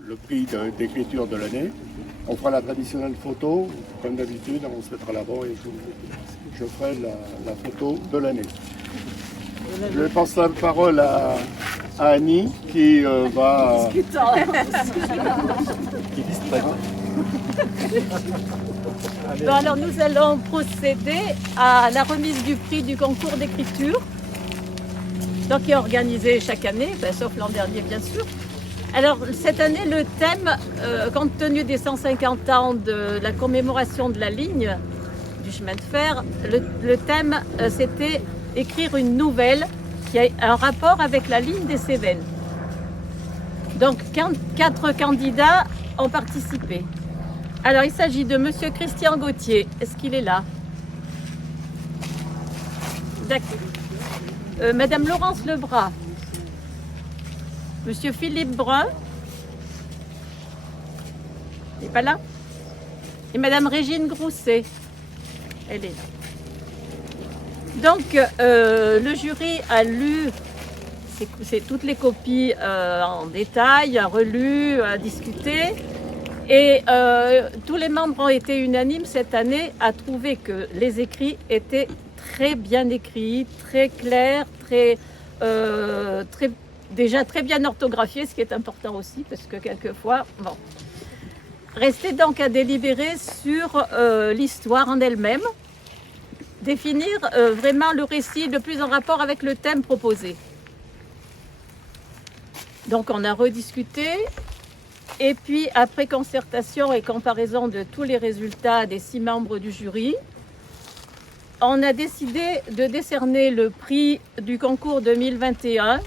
le prix d'écriture de l'année. On fera la traditionnelle photo, comme d'habitude, on se mettra là-bas et tout. Je ferai la photo de l'année. Je passe la parole à Annie qui va... Qui distrait. Bon, alors nous allons procéder à la remise du prix du concours d'écriture, donc qui est organisé chaque année, sauf l'an dernier bien sûr. Alors cette année le thème, compte tenu des 150 ans de la commémoration de la ligne du chemin de fer, le thème c'était écrire une nouvelle qui a un rapport avec la ligne des Cévennes. Donc 4 candidats ont participé. Alors, il s'agit de Monsieur Christian Gauthier. Est-ce qu'il est là? D'accord. Madame Laurence Lebras. Monsieur Philippe Brun. Il n'est pas là? Et Madame Régine Grousset. Elle est là. Donc, le jury a lu toutes les copies en détail, a relu, a discuté. Et tous les membres ont été unanimes cette année à trouver que les écrits étaient très bien écrits, très clairs, déjà très bien orthographiés, ce qui est important aussi, parce que quelquefois, bon. Restait donc à délibérer sur l'histoire en elle-même, définir vraiment le récit le plus en rapport avec le thème proposé. Donc on a rediscuté. Et puis, après concertation et comparaison de tous les résultats des 6 membres du jury, on a décidé de décerner le prix du concours 2021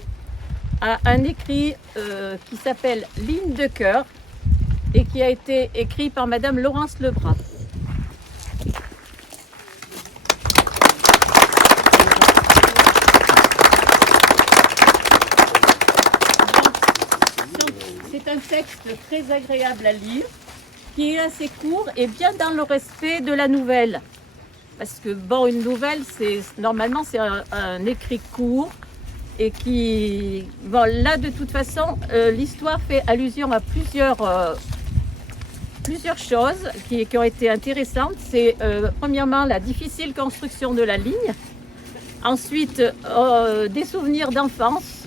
à un écrit qui s'appelle « Ligne de cœur » et qui a été écrit par Madame Laurence Lebras. C'est un texte très agréable à lire, qui est assez court et bien dans le respect de la nouvelle. Parce que bon, une nouvelle, normalement c'est un écrit court et qui... Bon, là de toute façon, l'histoire fait allusion à plusieurs choses qui ont été intéressantes. C'est premièrement la difficile construction de la ligne, ensuite des souvenirs d'enfance,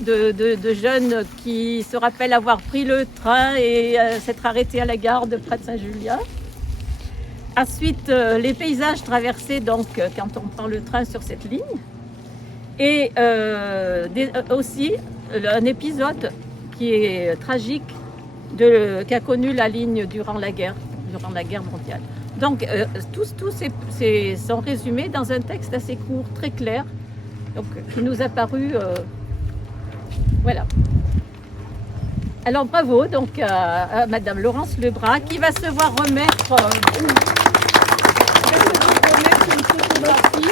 de jeunes qui se rappellent avoir pris le train et s'être arrêtés à la gare de Prat-Saint-Julien. Ensuite, les paysages traversés donc, quand on prend le train sur cette ligne. Et aussi un épisode qui est tragique qu'a connu la ligne durant la guerre mondiale. Donc, tous sont résumés dans un texte assez court, très clair, donc, qui nous a paru... Voilà. Alors bravo donc à Madame Laurence Lebras qui va se voir remettre une photographie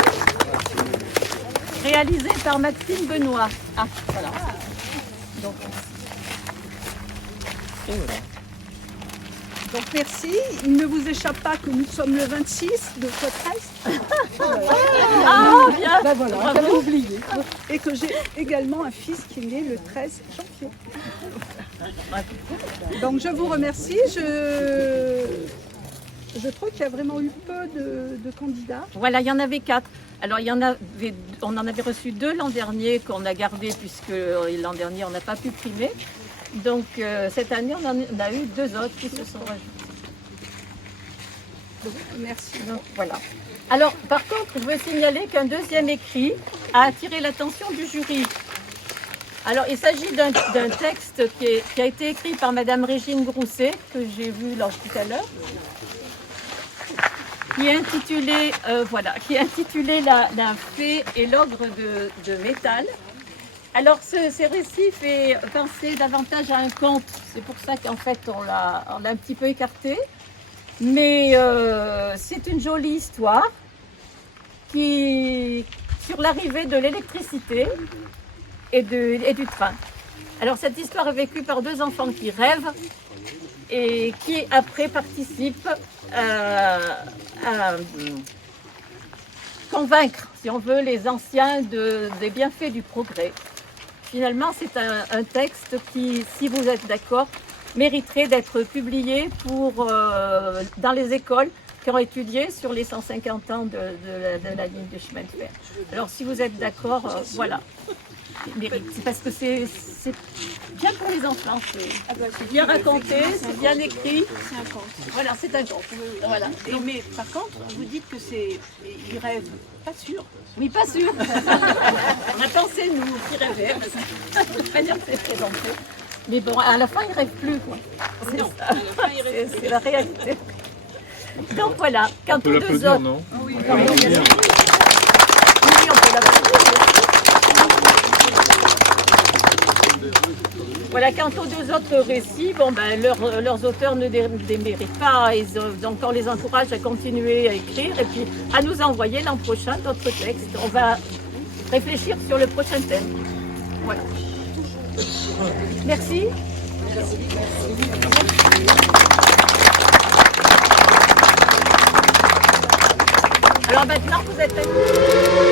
réalisée par Maxime Benoît. Ah, voilà. Donc merci. Il ne vous échappe pas que nous sommes le 26 de ce 13. Ah, bien. Ben voilà, j'avais oublié. Et que j'ai également un fils qui est né le 13 janvier. Donc je vous remercie. Je trouve qu'il y a vraiment eu peu de candidats. Voilà, il y en avait 4. Alors on en avait reçu 2 l'an dernier qu'on a gardé puisque l'an dernier on n'a pas pu primer. Donc cette année on a eu 2 autres qui se sont rajoutés. Merci. Donc, voilà. Alors par contre je veux signaler qu'un deuxième écrit a attiré l'attention du jury. Alors il s'agit d'un texte qui a été écrit par Madame Régine Grousset, que j'ai vu tout à l'heure, qui est intitulé La fée et l'ogre de métal. Alors ce récit fait penser davantage à un conte, c'est pour ça qu'en fait on l'a un petit peu écarté, mais c'est une jolie histoire sur l'arrivée de l'électricité et du train. Alors cette histoire est vécue par 2 enfants qui rêvent et qui après participent à convaincre, si on veut, les anciens des bienfaits du progrès. Finalement, c'est un texte qui, si vous êtes d'accord, mériterait d'être publié dans les écoles qui ont étudié sur les 150 ans de la ligne de chemin de fer. Alors si vous êtes d'accord, voilà. C'est parce que c'est bien pour les enfants, c'est bien raconté, c'est bien écrit. C'est un conte. Voilà, c'est un conte. Voilà. Mais par contre, vous dites que ils rêvent, pas sûr. Oui, pas sûr. On a pensé, nous, qui rêvaient, parce que de manière c'est présenté. Mais bon, à la fin, ils ne rêvent plus, quoi. C'est la réalité. Donc voilà, quant aux deux autres... non? Oui, on peut l'applaudir. Voilà, quant aux deux autres récits, bon, ben, leurs auteurs ne déméritent pas. Donc on les encourage à continuer à écrire et puis à nous envoyer l'an prochain d'autres textes. On va réfléchir sur le prochain thème. Voilà. Merci. Alors maintenant, vous êtes...